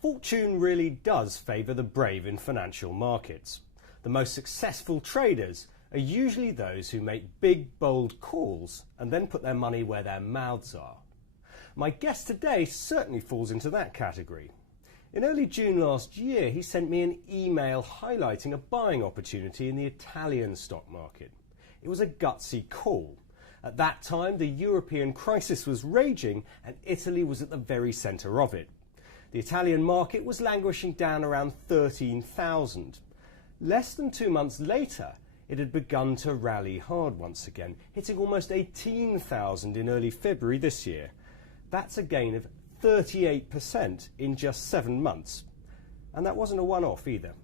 Fortune really does favour the brave in financial markets. The most successful traders are usually those who make big, bold calls and then put their money where their mouths are. My guest today certainly falls into that category. In early June last year, he sent me an email highlighting a buying opportunity in the Italian stock market. It was a gutsy call. At that time, the European crisis was raging and Italy was at the very centre of it. The Italian market was languishing down around 13,000. Less than 2 months later, it had begun to rally hard once again, hitting almost 18,000 in early February this year. That's a gain of 38% in just 7 months. And that wasn't a one-off either.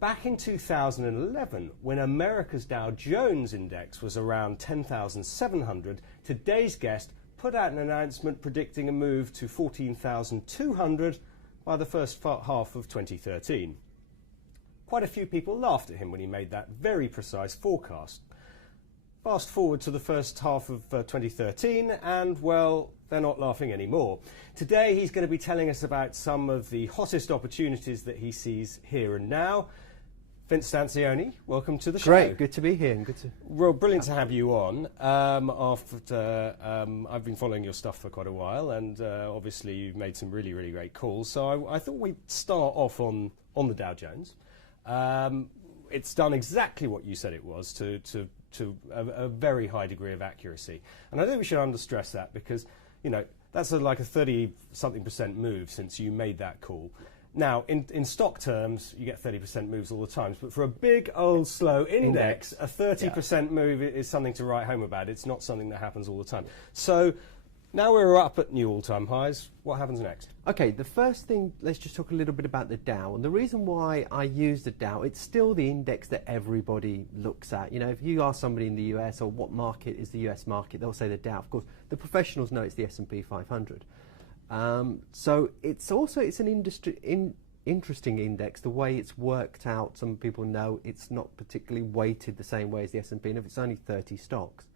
Back in 2011, when America's Dow Jones index was around 10,700, today's guest put out an announcement predicting a move to 14,200 by the first half of 2013. Quite a few people laughed at him when he made that very precise forecast. Fast forward to the first half of 2013 and, well, they're not laughing anymore. Today he's going to be telling us about some of the hottest opportunities that he sees here and now. Vince Stanzione, welcome to the show. Great, good to be here. And Well, brilliant to have you on. After I've been following your stuff for quite a while, and obviously you've made some really, really great calls. So I thought we'd start off on the Dow Jones. It's done exactly what you said it was to a very high degree of accuracy, and I think we should stress that because that's like a 30-something% move since you made that call. Now, in stock terms, you get 30% moves all the time, but for a big, old, slow index, a 30% move is something to write home about. It's not something that happens all the time. So now we're up at new all-time highs. What happens next? Okay, the first thing, let's just talk a little bit about the Dow. And the reason why I use the Dow, it's still the index that everybody looks at. If you ask somebody in the US or what market is the US market, they'll say the Dow. Of course, the professionals know it's the S&P 500. So it's an interesting index, the way it's worked out. Some people know it's not particularly weighted the same way as the S&P, and if it's only 30 stocks.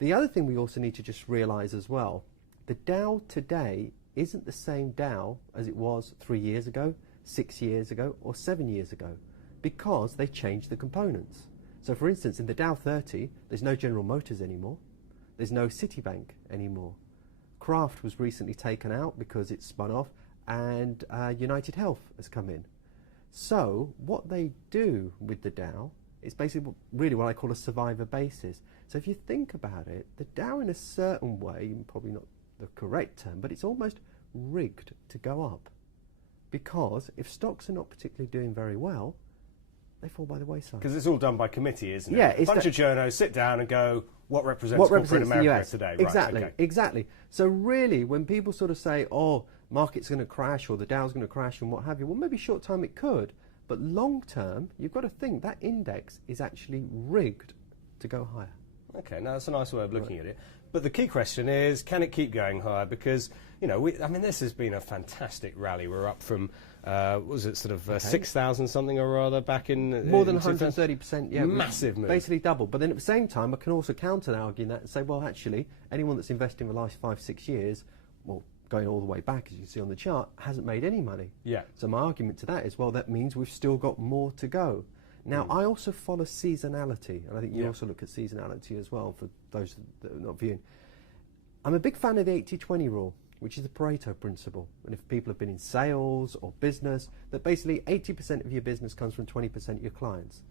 The other thing we also need to just realise as well, the Dow today isn't the same Dow as it was 3 years ago, 6 years ago, or 7 years ago, because they changed the components. So for instance, in the Dow 30, there's no General Motors anymore, there's no Citibank anymore. Kraft was recently taken out because it's spun off, and United Health has come in. So what they do with the Dow is basically really what I call a survivor basis. So if you think about it, the Dow in a certain way, probably not the correct term, but it's almost rigged to go up. Because if stocks are not particularly doing very well, they fall by the wayside. Because it's all done by committee, isn't it? Yeah, a bunch of journos sit down and go, what represents corporate America today? Exactly, right, okay. Exactly. So really, when people sort of say, oh, market's going to crash or the Dow's going to crash and what have you, well, maybe short term it could, but long term, you've got to think that index is actually rigged to go higher. Okay, now that's a nice way of looking at it. But the key question is, can it keep going higher? Because, this has been a fantastic rally. We're up from, was it sort of 6,000 something or rather back in... More than 130%, yeah. Massive move. Basically double. But then at the same time, I can also counter-argue that and say, well, actually, anyone that's invested in the last 5-6 years, well, going all the way back, as you can see on the chart, hasn't made any money. Yeah. So my argument to that is, well, that means we've still got more to go. Now, I also follow seasonality, and I think you also look at seasonality as well, for those that are not viewing. I'm a big fan of the 80-20 rule, which is the Pareto principle. And if people have been in sales or business, that basically 80% of your business comes from 20% of your clients.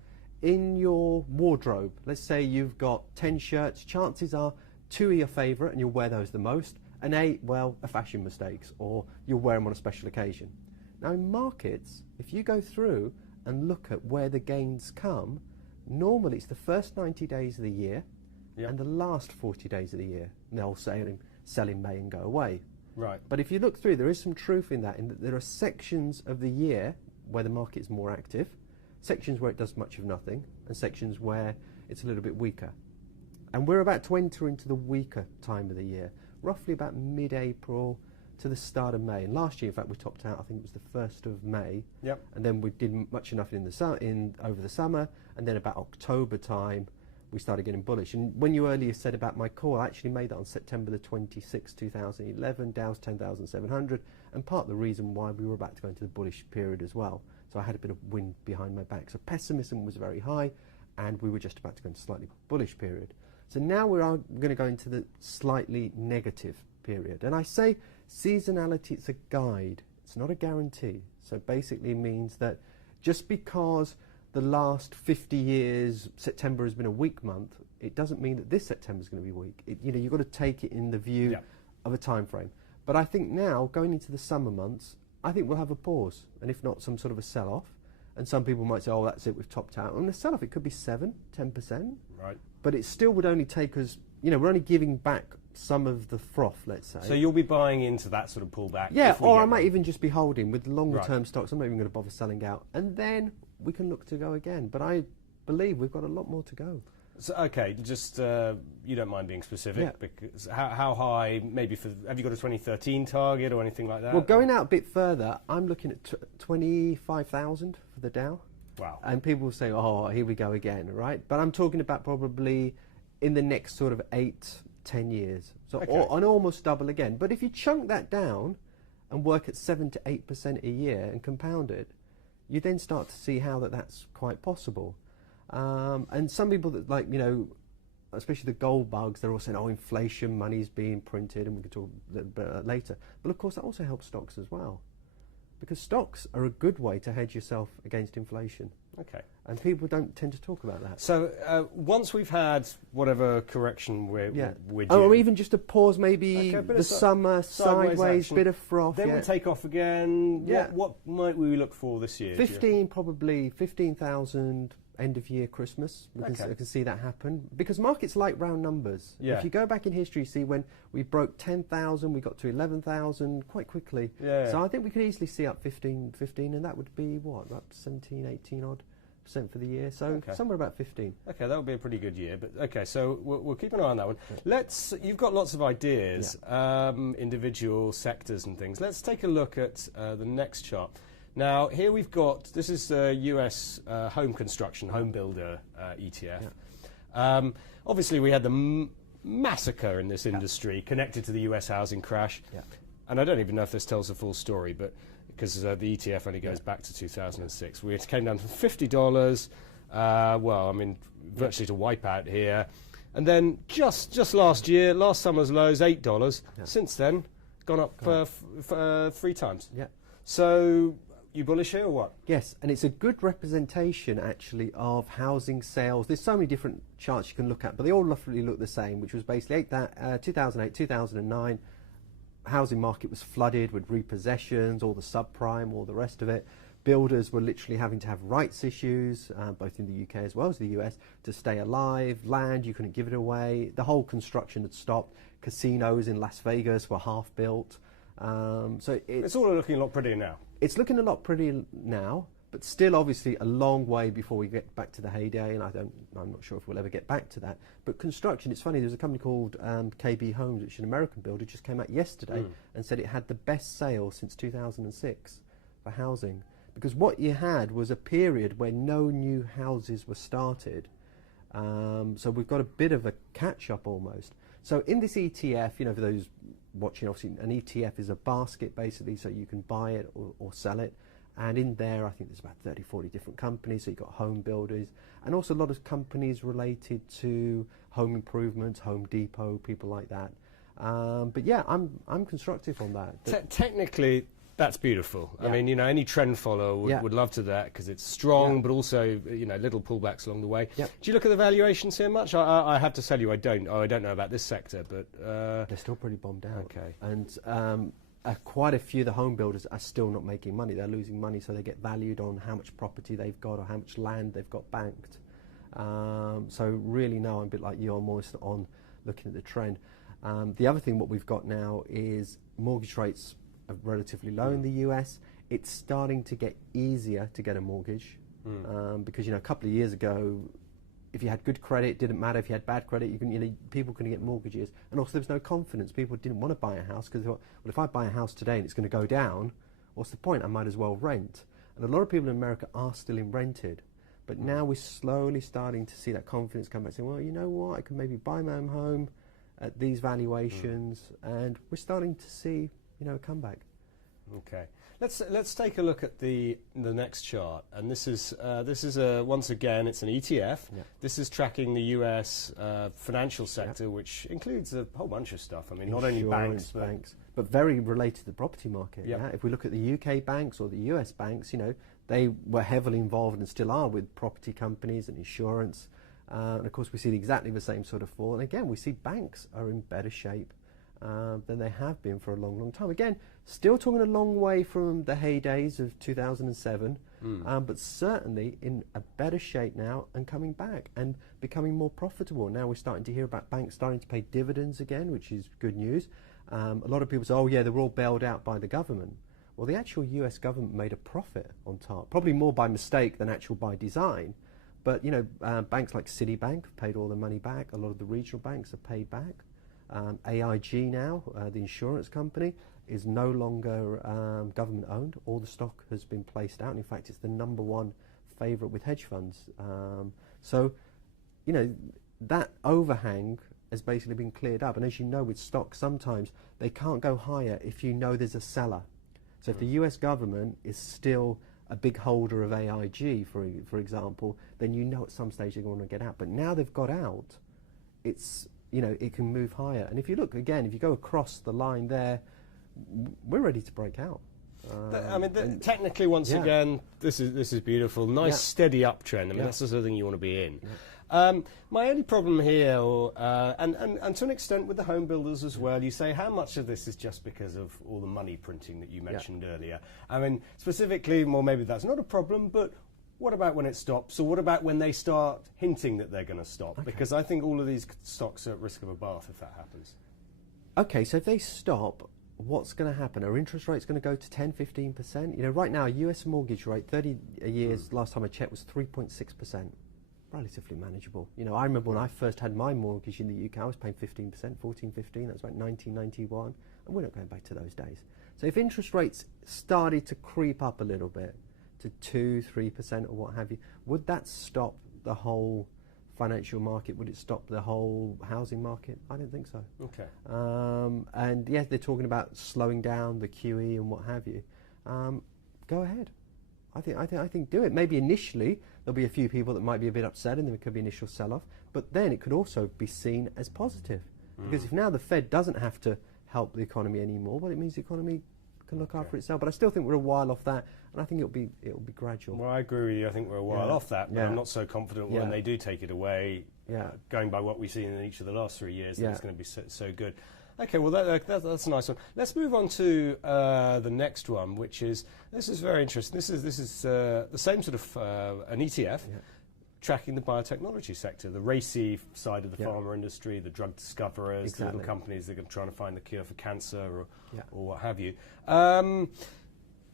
In your wardrobe, let's say you've got 10 shirts, chances are 2 are your favourite and you'll wear those the most, and 8, well, are fashion mistakes, or you'll wear them on a special occasion. Now in markets, if you go through and look at where the gains come, normally it's the first 90 days of the year and the last 40 days of the year. And they'll sell in May and go away. Right. But if you look through, there is some truth in that there are sections of the year where the market is more active, sections where it does much of nothing, and sections where it's a little bit weaker. And we're about to enter into the weaker time of the year, roughly about mid-April to the start of May. And last year, in fact, we topped out, I think it was the 1st of May. Yep. And then we didn't much enough over the summer, and then about October time, we started getting bullish. And when you earlier said about my call, I actually made that on September the 26th, 2011, Dow's 10,700, and part of the reason why we were about to go into the bullish period as well. So I had a bit of wind behind my back. So pessimism was very high, and we were just about to go into a slightly bullish period. So now we're going to go into the slightly negative period. And I say seasonality, it's a guide, it's not a guarantee. So basically it means that just because the last 50 years September has been a weak month, it doesn't mean that this September is going to be weak. You've got to take it in the view of a time frame. But I think now, going into the summer months, I think we'll have a pause, and if not, some sort of a sell-off. And some people might say, oh, that's it, we've topped out. And the sell-off, it could be 7, 10%. Right. But it still would only take us, we're only giving back some of the froth, let's say. So you'll be buying into that sort of pullback? Yeah, or I might even just be holding with longer-term stocks. I'm not even going to bother selling out. And then we can look to go again. But I believe we've got a lot more to go. So, okay, just you don't mind being specific, because how high, maybe have you got a 2013 target or anything like that? Well, going out a bit further, I'm looking at 25,000 for the Dow. Wow. And people will say, oh, here we go again, right? But I'm talking about probably in the next sort of 8-10 years. So an almost double again. But if you chunk that down and work at 7 to 8% a year and compound it, you then start to see how that's quite possible. And some people that especially the gold bugs, they're all saying, oh, inflation, money's being printed, and we can talk a little bit later. But of course, that also helps stocks as well, because stocks are a good way to hedge yourself against inflation. Okay. And people don't tend to talk about that. So once we've had whatever correction we're due, or even just a pause, maybe the summer, sideways action, bit of froth. Then we take off again. What might we look for this year? 15,000 end of year Christmas. I can see that happen, because markets like round numbers. Yeah. If you go back in history, you see when we broke 10,000, we got to 11,000 quite quickly. Yeah. So I think we could easily see up 15, and that would be what, up 17, 18 odd % for the year. So somewhere about 15. Okay, that would be a pretty good year. But okay, so we'll keep an eye on that one. You've got lots of ideas, individual sectors and things. Let's take a look at the next chart. Now, here we've got, this is US home construction, home builder ETF. Yeah. Obviously, we had the massacre in this industry connected to the US housing crash. Yeah. And I don't even know if this tells the full story, but because the ETF only goes back to 2006. We came down from $50, virtually to wipe out here. And then just last year, last summer's lows, $8. Yeah. Since then, gone up 3 times. Yeah. So, you bullish here or what? Yes, and it's a good representation actually of housing sales. There's so many different charts you can look at, but they all roughly look the same, which was basically 2008, 2009. Housing market was flooded with repossessions, all the subprime, all the rest of it. Builders were literally having to have rights issues, both in the UK as well as the US, to stay alive. Land, you couldn't give it away. The whole construction had stopped. Casinos in Las Vegas were half built. So it's all looking a lot prettier now. It's looking a lot prettier now, but still obviously a long way before we get back to the heyday, and I'm not sure if we'll ever get back to that. But construction, it's funny, there's a company called KB Homes, which is an American builder, just came out yesterday and said it had the best sales since 2006 for housing. Because what you had was a period where no new houses were started. So we've got a bit of a catch-up almost. So in this ETF, for those watching, obviously an ETF is a basket basically, so you can buy it or sell it. And in there, I think there's about 30, 40 different companies. So you've got home builders and also a lot of companies related to home improvements, Home Depot, people like that. But yeah, I'm constructive on that. Technically, that's beautiful. Yeah. I mean, any trend follower would love to that because it's strong, but also, little pullbacks along the way. Yep. Do you look at the valuations here much? I have to tell you, I don't. I don't know about this sector, but they're still pretty bombed out. Okay. And quite a few of the home builders are still not making money. They're losing money, so they get valued on how much property they've got or how much land they've got banked. So really, no, I'm a bit like you. I'm almost on looking at the trend. The other thing, what we've got now is mortgage rates are relatively low in the US. It's starting to get easier to get a mortgage because a couple of years ago, if you had good credit, it didn't matter. If you had bad credit, people couldn't get mortgages, and also there was no confidence. People didn't want to buy a house because they thought, well, if I buy a house today and it's going to go down, what's the point? I might as well rent. And a lot of people in America are still in rented, But now we're slowly starting to see that confidence come back, saying, well, you know what, I can maybe buy my own home at these valuations, and we're starting to see, a comeback. Okay, let's take a look at the next chart, and this is once again it's an ETF. Yeah. This is tracking the U.S. Financial sector, which includes a whole bunch of stuff. I mean, not only banks, but very related to the property market. Yep. Yeah? If we look at the UK banks or the US banks, they were heavily involved and still are with property companies and insurance. And of course, we see exactly the same sort of fall. And again, we see banks are in better shape than they have been for a long, long time. Again, still talking a long way from the heydays of 2007, but certainly in a better shape now and coming back and becoming more profitable. Now we're starting to hear about banks starting to pay dividends again, which is good news. A lot of people say, oh yeah, they're all bailed out by the government. Well, the actual US government made a profit on top, probably more by mistake than actual by design. But, banks like Citibank have paid all the money back. A lot of the regional banks have paid back. AIG now, the insurance company, is no longer government owned. All the stock has been placed out. And in fact, it's the #1 favourite with hedge funds. So, that overhang has basically been cleared up. And as you know, with stocks, sometimes they can't go higher if there's a seller. So if the US government is still a big holder of AIG, for example, then at some stage they're going to get out. But now they've got out, it's, it can move higher. And if you look again, if you go across the line there, we're ready to break out. Technically, once again, this is beautiful. Nice steady uptrend. I mean, that's the sort of thing you want to be in. My only problem here, and to an extent with the home builders as well, you say how much of this is just because of all the money printing that you mentioned earlier. I mean, specifically, well, maybe that's not a problem, but what about when it stops? Or what about when they start hinting that they're going to stop? Okay. Because I think all of these stocks are at risk of a bath if that happens. Okay, so if they stop, what's going to happen? Are interest rates going to go to 10, 15%? Right now, a US mortgage rate, 30 years, last time I checked, was 3.6%. Relatively manageable. I remember when I first had my mortgage in the UK, I was paying 15%, 14, 15, that was about 1991, and we're not going back to those days. So if interest rates started to creep up a little bit to 2, 3% or what have you, would that stop the whole financial market? Would it stop the whole housing market? I don't think so. Okay. And yes, they're talking about slowing down the QE and what have you. Go ahead. I think do it. Maybe initially there'll be a few people that might be a bit upset and there could be initial sell-off, but then it could also be seen as positive. Because if now the Fed doesn't have to help the economy anymore, well, it means the economy can look after itself. But I still think we're a while off that, and I think it'll be gradual. Well, I agree with you. I think we're a while off that, but I'm not so confident when they do take it away, going by what we've seen in each of the last 3 years, that it's going to be so good. Okay, well, that's a nice one. Let's move on to the next one, which is, this is very interesting. This is the same sort of an ETF tracking the biotechnology sector, the racy side of the pharma industry, the drug discoverers, the little companies that are trying to find the cure for cancer or what have you.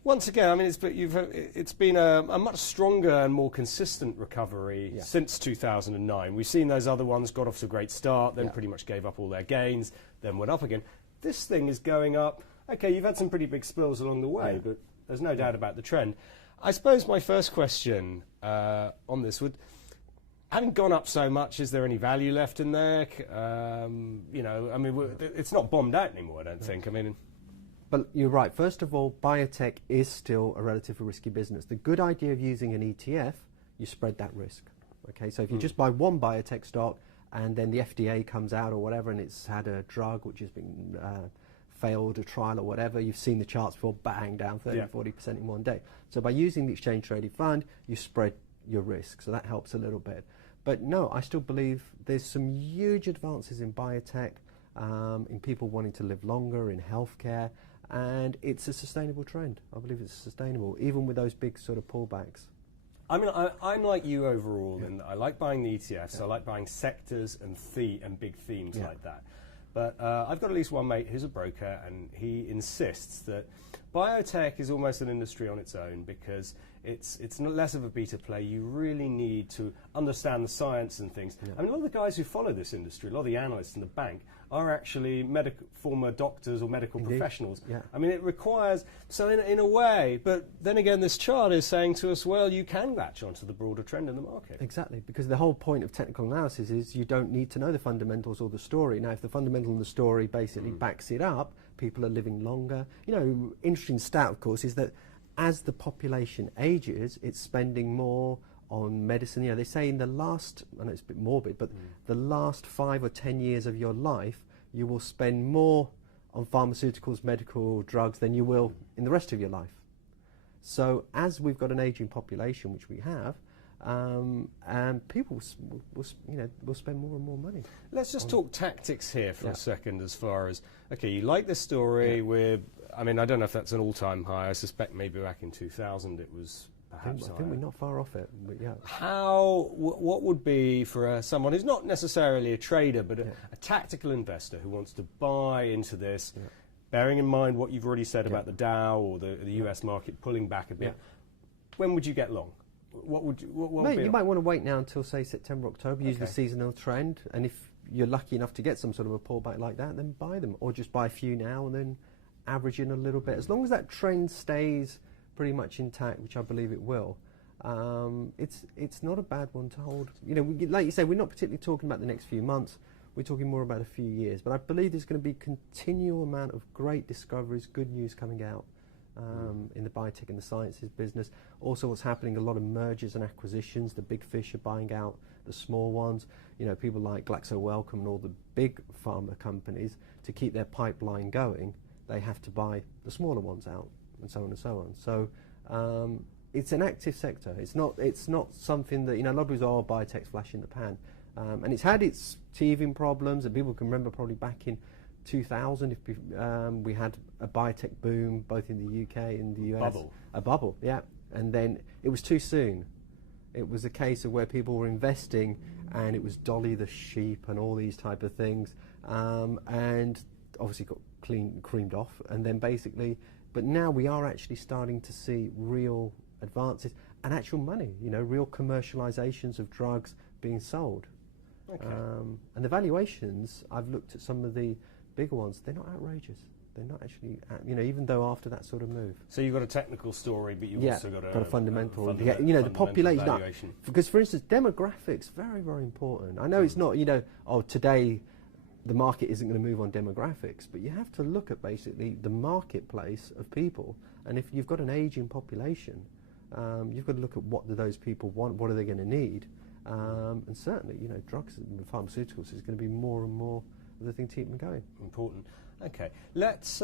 Once again, I mean, it's been a much stronger and more consistent recovery since 2009. We've seen those other ones got off to a great start, then pretty much gave up all their gains, then went up again. This thing is going up. Okay, you've had some pretty big spills along the way, but there's no doubt about the trend. I suppose my first question on this would, having gone up so much, is there any value left in there? It's not bombed out anymore, I don't think. I mean... But you're right. First of all, biotech is still a relatively risky business. The good idea of using an ETF, you spread that risk. Okay, so if you just buy one biotech stock and then the FDA comes out or whatever and it's had a drug which has been failed a trial or whatever, you've seen the charts fall bang down 30-40% in one day. So by using the exchange traded fund, you spread your risk. So that helps a little bit. But no, I still believe there's some huge advances in biotech, in people wanting to live longer, in healthcare. And it's a sustainable trend. I believe it's sustainable, even with those big sort of pullbacks. I mean, I'm like you overall, and I like buying the ETFs. I like buying sectors and big themes like that. But I've got at least one mate who's a broker, and he insists that biotech is almost an industry on its own because it's less of a beta play. You really need to understand the science and things. I mean, a lot of the guys who follow this industry, a lot of the analysts in the bank, are actually former doctors or medical professionals. Yeah. I mean, it requires, so in a way, but then again, this chart is saying to us, well, you can latch onto the broader trend in the market. Exactly, because the whole point of technical analysis is you don't need to know the fundamentals or the story. Now, if the fundamental and the story basically backs it up, people are living longer. You know, interesting stat, of course, is that as the population ages, it's spending more on medicine. You know, they say in the last, I know it's a bit morbid, but the last 5 or 10 years of your life, you will spend more on pharmaceuticals, medical drugs than you will in the rest of your life. So as we've got an aging population, which we have, and people will spend more and more money. Let's just talk tactics here for a second, as far as, okay, you like this story, I mean, I don't know if that's an all-time high. I suspect maybe back in 2000 it was perhaps I think we're not far off it, but yeah. What would be for someone who's not necessarily a trader, but a tactical investor who wants to buy into this, bearing in mind what you've already said about the Dow or the US market pulling back a bit, when would you get long? What would you might want to wait now until, say, September, October, use the seasonal trend, and if you're lucky enough to get some sort of a pullback like that, then buy them, or just buy a few now and then average in a little bit. As long as that trend stays pretty much intact, which I believe it will, it's not a bad one to hold. You know, like you say, we're not particularly talking about the next few months. We're talking more about a few years. But I believe there's going to be a continual amount of great discoveries, good news coming out in the biotech and the sciences business. Also, what's happening, a lot of mergers and acquisitions. The big fish are buying out the small ones. You know, people like GlaxoSmithKline and all the big pharma companies, to keep their pipeline going, they have to buy the smaller ones out, and so on and so on. So it's an active sector. It's not something that, you know, a lot of people say, oh, biotech's flash in the pan. And it's had its teething problems, and people can remember probably back in 2000, we had a biotech boom both in the UK and the US. A bubble, yeah. And then it was too soon. It was a case of where people were investing, and it was Dolly the sheep and all these type of things, and obviously got creamed off, and then basically, but now we are actually starting to see real advances and actual money, you know, real commercializations of drugs being sold. Okay. And the valuations, I've looked at some of the bigger ones, they're not outrageous. They're not actually, you know, even though after that sort of move. So you've got a technical story, but you've also got a fundamental. You know, the population. Valuation. Because, for instance, demographics, very, very important. I know it's not, you know, oh, today the market isn't going to move on demographics, but you have to look at basically the marketplace of people. And if you've got an aging population, you've got to look at what do those people want, what are they going to need. And certainly, you know, drugs and pharmaceuticals is going to be more and more of the thing to keep them going. Important. Okay, let's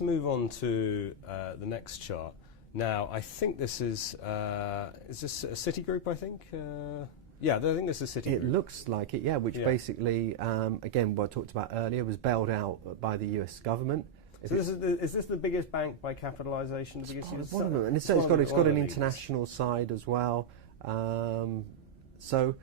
move on to the next chart. Now, I think this is this a Citigroup, I think? Yeah, I think this is Citigroup. It looks like it, yeah, which basically, again, what I talked about earlier, was bailed out by the US government. So is this the biggest bank by capitalisation? It's one of them, and it's got an international side as well. So,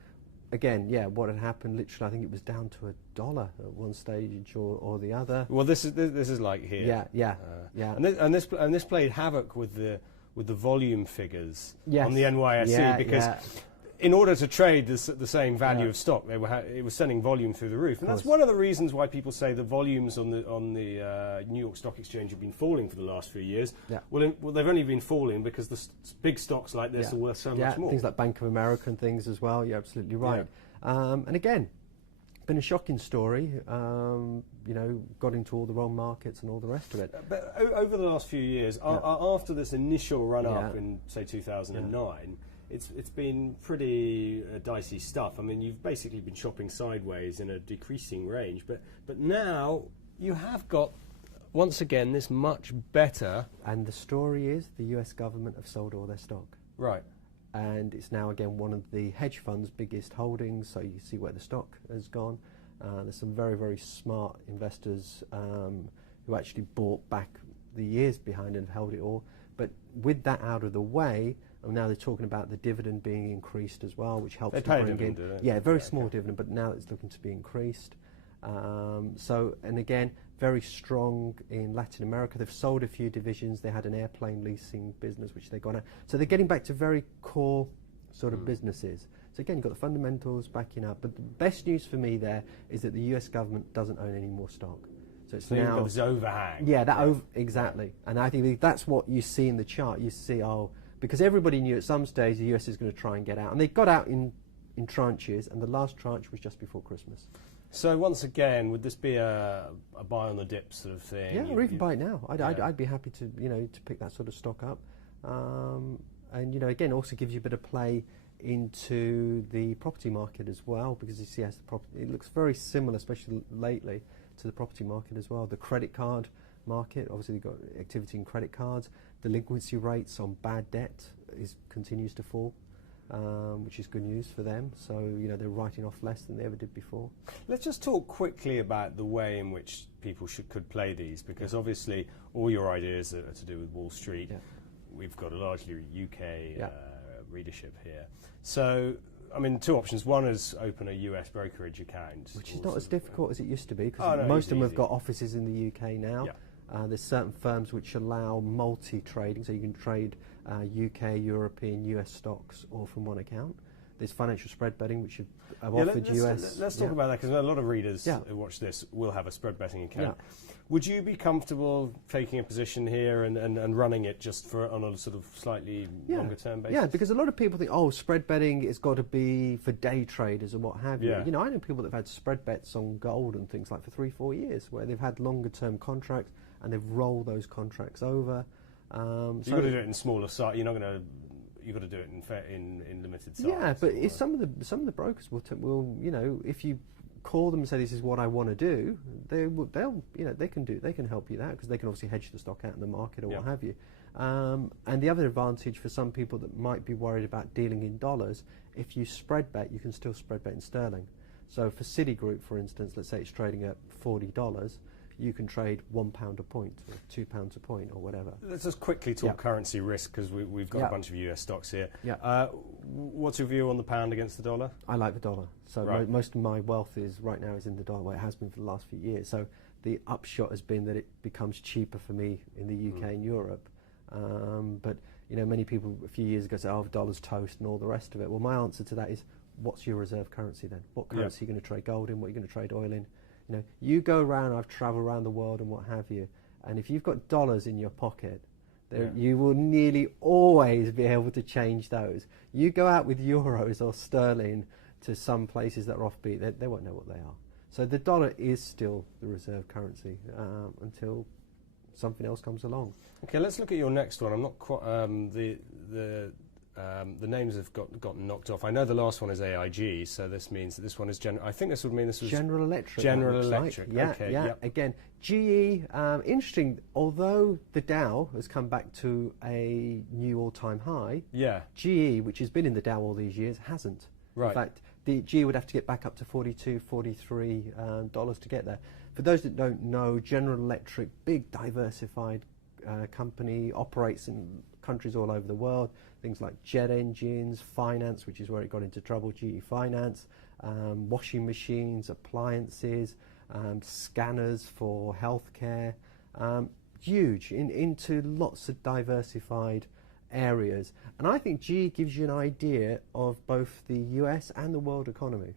again, yeah, what had happened? Literally, I think it was down to $1 at one stage or the other. Well, this is like here. Yeah. And this played havoc with the volume figures on the NYSE, because in order to trade the same value of stock, it was sending volume through the roof, and that's one of the reasons why people say the volumes on the New York Stock Exchange have been falling for the last few years. Yeah. Well, they've only been falling because the big stocks like this are worth so much more. Things like Bank of America and things as well. You're absolutely right. Yeah. And again, been a shocking story. You know, got into all the wrong markets and all the rest of it. But over the last few years, after this initial run up in say 2009. It's been pretty dicey stuff. I mean, you've basically been shopping sideways in a decreasing range, but now you have got, once again, this much better. And the story is the US government have sold all their stock. Right. And it's now, again, one of the hedge funds' biggest holdings, so you see where the stock has gone. There's some very, very smart investors who actually bought back the years behind and held it all. But with that out of the way, and now they're talking about the dividend being increased as well, which helps to bring in. Yeah, very small dividend, but now it's looking to be increased. So, and again, very strong in Latin America. They've sold a few divisions. They had an airplane leasing business, which they've gone out. So they're getting back to very core sort of businesses. So again, you've got the fundamentals backing up. But the best news for me there is that the US government doesn't own any more stock. So it's so now you've got this overhang. Yeah, exactly. And I think that's what you see in the chart. You see, because everybody knew at some stage the US is going to try and get out. And they got out in tranches, and the last tranche was just before Christmas. So once again, would this be a buy on the dip sort of thing? Yeah, or even buy it now. I'd be happy to to pick that sort of stock up. And again, also gives you a bit of play into the property market as well, because you see as it looks very similar, especially lately, to the property market as well. The credit card market, obviously you've got activity in credit cards. Delinquency rates on bad debt continues to fall, which is good news for them. So they're writing off less than they ever did before. Let's just talk quickly about the way in which people could play these, because obviously all your ideas are to do with Wall Street. Yeah. We've got a largely UK readership here. So, I mean, two options. One is open a US brokerage account. Which is not as difficult as it used to be, because most of them have got offices in the UK now. Yeah. There's certain firms which allow multi-trading, so you can trade UK, European, US stocks all from one account. There's financial spread betting, which have offered US. Let's talk about that, because a lot of readers who watch this will have a spread betting account. Yeah. Would you be comfortable taking a position here and running it just on a sort of slightly longer term basis? Yeah, because a lot of people think, spread betting has got to be for day traders and what have you. Yeah. I know people that have had spread bets on gold and things like for 3-4 years, where they've had longer term contracts and they've rolled those contracts over. So you've got to do it in smaller size. You're not going to. You've got to do it in limited size. Yeah, but some of the brokers will if you call them and say this is what I want to do, they can help you that, because they can obviously hedge the stock out in the market or what have you. And the other advantage for some people that might be worried about dealing in dollars, if you spread bet, you can still spread bet in sterling. So for Citigroup, for instance, let's say it's trading at $40, you can trade £1 a point or £2 a point or whatever. Let's just quickly talk currency risk, because we've got a bunch of US stocks here. Yeah. What's your view on the pound against the dollar? I like the dollar. So most of my wealth right now is in the dollar. Well, it has been for the last few years. So the upshot has been that it becomes cheaper for me in the UK and Europe. But many people a few years ago said, the dollar's toast and all the rest of it. Well, my answer to that is, what's your reserve currency then? What currency are you going to trade gold in? What are you going to trade oil in? You go around, I've travelled around the world and what have you, and if you've got dollars in your pocket, you will nearly always be able to change those. You go out with euros or sterling to some places that are offbeat, they won't know what they are. So the dollar is still the reserve currency until something else comes along. Okay, let's look at your next one. I'm not quite the names have gotten knocked off. I know the last one is AIG, so this means that this one is I think this would mean this was General Electric. General Electric. Like. Yeah, okay, yeah. Yep. Again, GE. Interesting. Although the Dow has come back to a new all-time high, GE, which has been in the Dow all these years, hasn't. Right. In fact, the GE would have to get back up to $42, $43 to get there. For those that don't know, General Electric, big diversified company, operates in countries all over the world. Things like jet engines, finance, which is where it got into trouble, GE Finance, washing machines, appliances, scanners for healthcare, huge into lots of diversified areas. And I think GE gives you an idea of both the US and the world economy.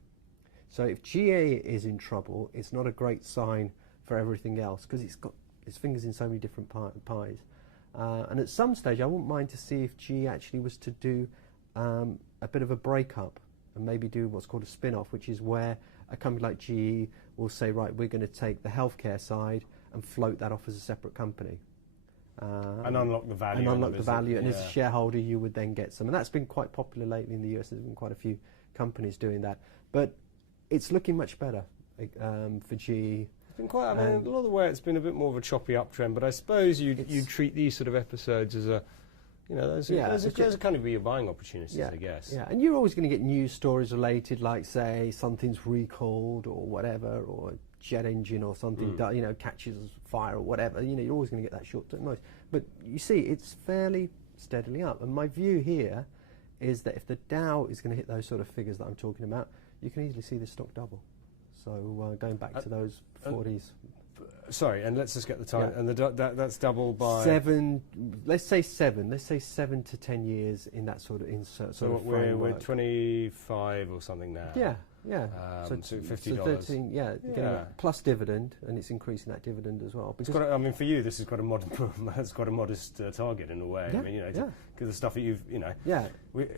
So if GE is in trouble, it's not a great sign for everything else, because it's got its fingers in so many different pies. And at some stage, I wouldn't mind to see if GE actually was to do a bit of a breakup and maybe do what's called a spin-off, which is where a company like GE will say, right, we're going to take the healthcare side and float that off as a separate company. And unlock the value. And unlock the value, and as a shareholder, you would then get some. And that's been quite popular lately in the US. There's been quite a few companies doing that. But it's looking much better for GE. A lot of the way it's been a bit more of a choppy uptrend, but I suppose you treat these sort of episodes as those are kind of your buying opportunities, I guess. Yeah, and you're always going to get news stories related, like say something's recalled or whatever, or a jet engine or something catches fire or whatever. You're always going to get that short-term noise. But you see, it's fairly steadily up. And my view here is that if the Dow is going to hit those sort of figures that I'm talking about, you can easily see the stock double. So going back to those 40s. Sorry, and let's just get the time. Yeah. And that's double by 7. Let's say 7. Let's say 7 to 10 years in that sort of insert. So we're 25 or something now. Yeah, yeah. So $50. So 13, yeah, Yeah. plus dividend, and it's increasing that dividend as well. It's I mean, for you, this is quite a it's quite a modest target in a way. Yeah, I mean, you know, yeah. because the stuff that you've, you know. Yeah.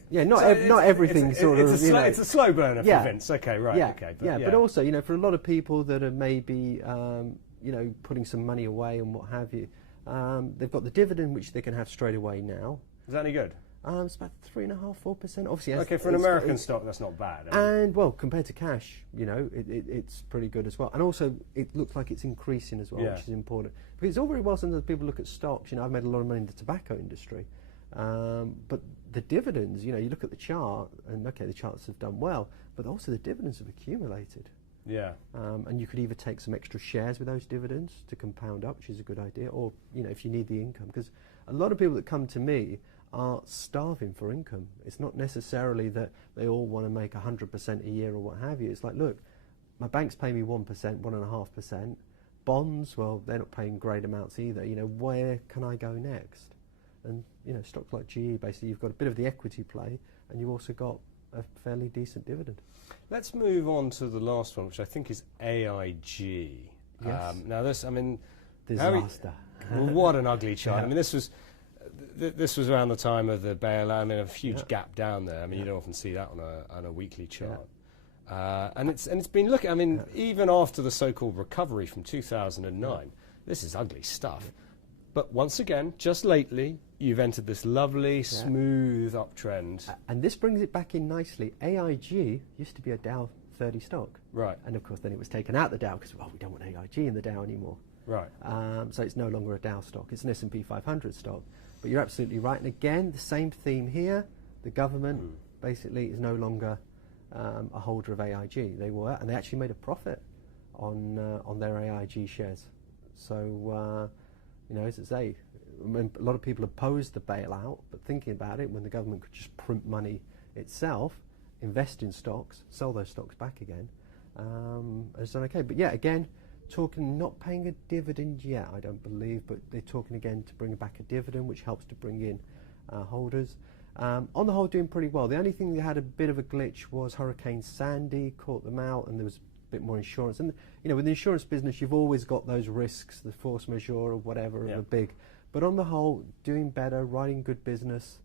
Yeah. Not everything sort of. It's a slow burner Yeah. for Vince. Okay, right. Yeah, Okay. But but also, you know, for a lot of people that are maybe, you know, putting some money away and what have you, they've got the dividend which they can have straight away now. Is that any good? It's about 3.5%, 4%. Obviously, okay, for an American stock, that's not bad. And well, compared to cash, you know, it's pretty good as well. And also, it looks like it's increasing as well, which is important. Because it's all very well sometimes people look at stocks. You know, I've made a lot of money in the tobacco industry, but the dividends. You know, you look at the chart, and okay, the charts have done well, but also the dividends have accumulated. Yeah. And you could either take some extra shares with those dividends to compound up, which is a good idea, or you know, if you need the income, because a lot of people that come to me are starving for income. It's not necessarily that they all want to make 100% a year or what have you. It's like, look, my banks pay me 1%, 1.5%. Bonds, well, they're not paying great amounts either. You know, where can I go next? And you know, stocks like GE, basically, you've got a bit of the equity play, and you've also got a fairly decent dividend. Let's move on to the last one, which I think is AIG. Yes. Now this, I mean, Disaster. Well, what an ugly chart. Yeah. I mean, this was around the time of the bailout. I mean, a huge gap down there. I mean, you don't often see that on a weekly chart. And it's been looking. I mean, even after the so-called recovery from 2009, this is ugly stuff. But once again, just lately, you've entered this lovely, smooth uptrend. And this brings it back in nicely. AIG used to be a Dow 30 stock. Right. And of course, then it was taken out the Dow because, well, we don't want AIG in the Dow anymore. Right. So it's no longer a Dow stock. It's an S&P 500 stock. But you're absolutely right. And again, the same theme here. The government basically is no longer a holder of AIG. They were, and they actually made a profit on their AIG shares. So, you know, as I say, a lot of people opposed the bailout, but thinking about it, when the government could just print money itself, invest in stocks, sell those stocks back again, it's done okay. But yeah, again, talking not paying a dividend yet, I don't believe, but they're talking again to bring back a dividend, which helps to bring in holders. On the whole, doing pretty well. The only thing that had a bit of a glitch was Hurricane Sandy caught them out, and there was a bit more insurance. And you know, with the insurance business, you've always got those risks, the force majeure or whatever, of a big. But on the whole, doing better, writing good business,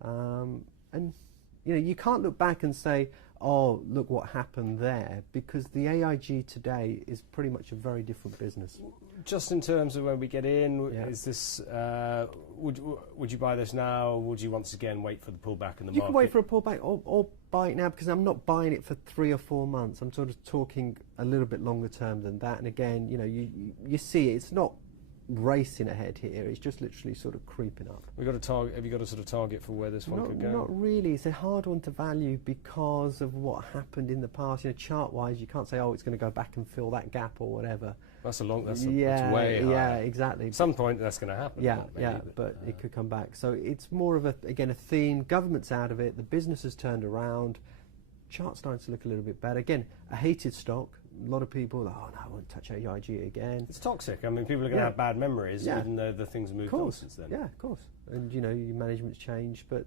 and you know, you can't look back and say, oh, look what happened there, because the AIG today is pretty much a very different business. Just in terms of when we get in, is this, would you buy this now, or would you once again wait for the pullback in the market? You can wait for a pullback or buy it now, because I'm not buying it for 3 or 4 months. I'm sort of talking a little bit longer term than that. And again, you know, you see it's not racing ahead here. It's just literally sort of creeping up. We've got a target. Have you got a sort of target for where this one could go? Not really. It's a hard one to value because of what happened in the past. You know, chart-wise, you can't say, oh, it's going to go back and fill that gap or whatever. That's way high. Yeah, exactly. At some point, that's going to happen. Yeah, but it could come back. So it's more of a theme. Government's out of it. The business has turned around. Chart's starting to look a little bit better. Again, a hated stock. A lot of people, oh no, I won't touch AIG again. It's toxic. I mean, people are going to have bad memories, even though the things have moved on since then. Yeah, of course. And you know, your management's changed, but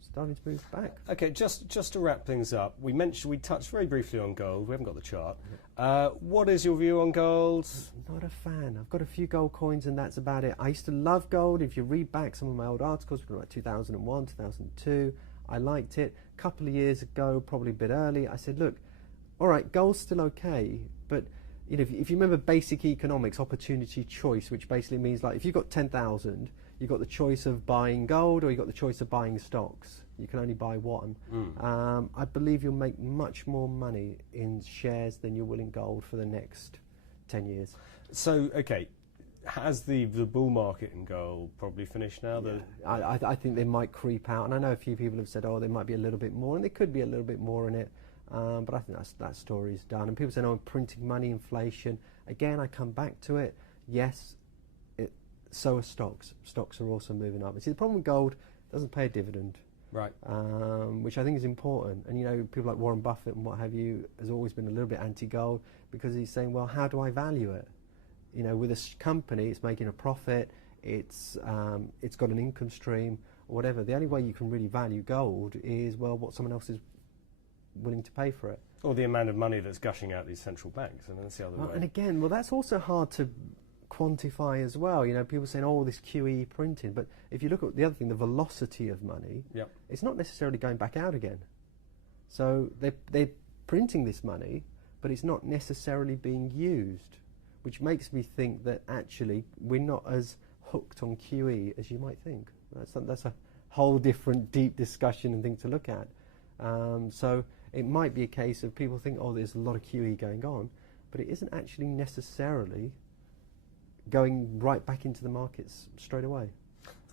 starting to move back. Okay, just to wrap things up, we touched very briefly on gold. We haven't got the chart. What is your view on gold? Not a fan. I've got a few gold coins, and that's about it. I used to love gold. If you read back some of my old articles, from like 2001, 2002, I liked it. A couple of years ago, probably a bit early, I said, look, all right, gold's still okay, but you know, if you remember basic economics, opportunity choice, which basically means like if you've got 10,000, you've got the choice of buying gold or you've got the choice of buying stocks. You can only buy one. I believe you'll make much more money in shares than you will in gold for the next 10 years. So, okay, has the bull market in gold probably finished now? Yeah. I think they might creep out, and I know a few people have said, oh, there might be a little bit more, and there could be a little bit more in it. But I think that story's done. And people say, oh, printing money, inflation. Again, I come back to it. Yes, so are stocks. Stocks are also moving up. See, the problem with gold, it doesn't pay a dividend. Right. Which I think is important. And, you know, people like Warren Buffett and what have you has always been a little bit anti-gold because he's saying, well, how do I value it? with a company, it's making a profit, it's got an income stream or whatever. The only way you can really value gold is, well, what someone else is willing to pay for it. Or the amount of money that's gushing out these central banks. I mean, that's the other way. And again, well, that's also hard to quantify as well. People saying, oh, this QE printing, but if you look at the other thing, the velocity of money, yep. It's not necessarily going back out again. So they're printing this money, but it's not necessarily being used, which makes me think that actually we're not as hooked on QE as you might think. That's a whole different deep discussion and thing to look at. So it might be a case of people think, oh, there's a lot of QE going on, but it isn't actually necessarily going right back into the markets straight away.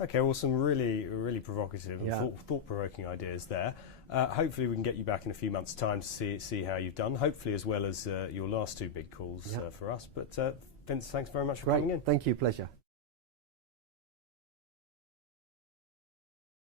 Okay, well, some really, really provocative and thought-provoking ideas there. Hopefully we can get you back in a few months' time to see how you've done, hopefully as well as your last two big calls for us. But Vince, thanks very much for coming in. Thank you, pleasure.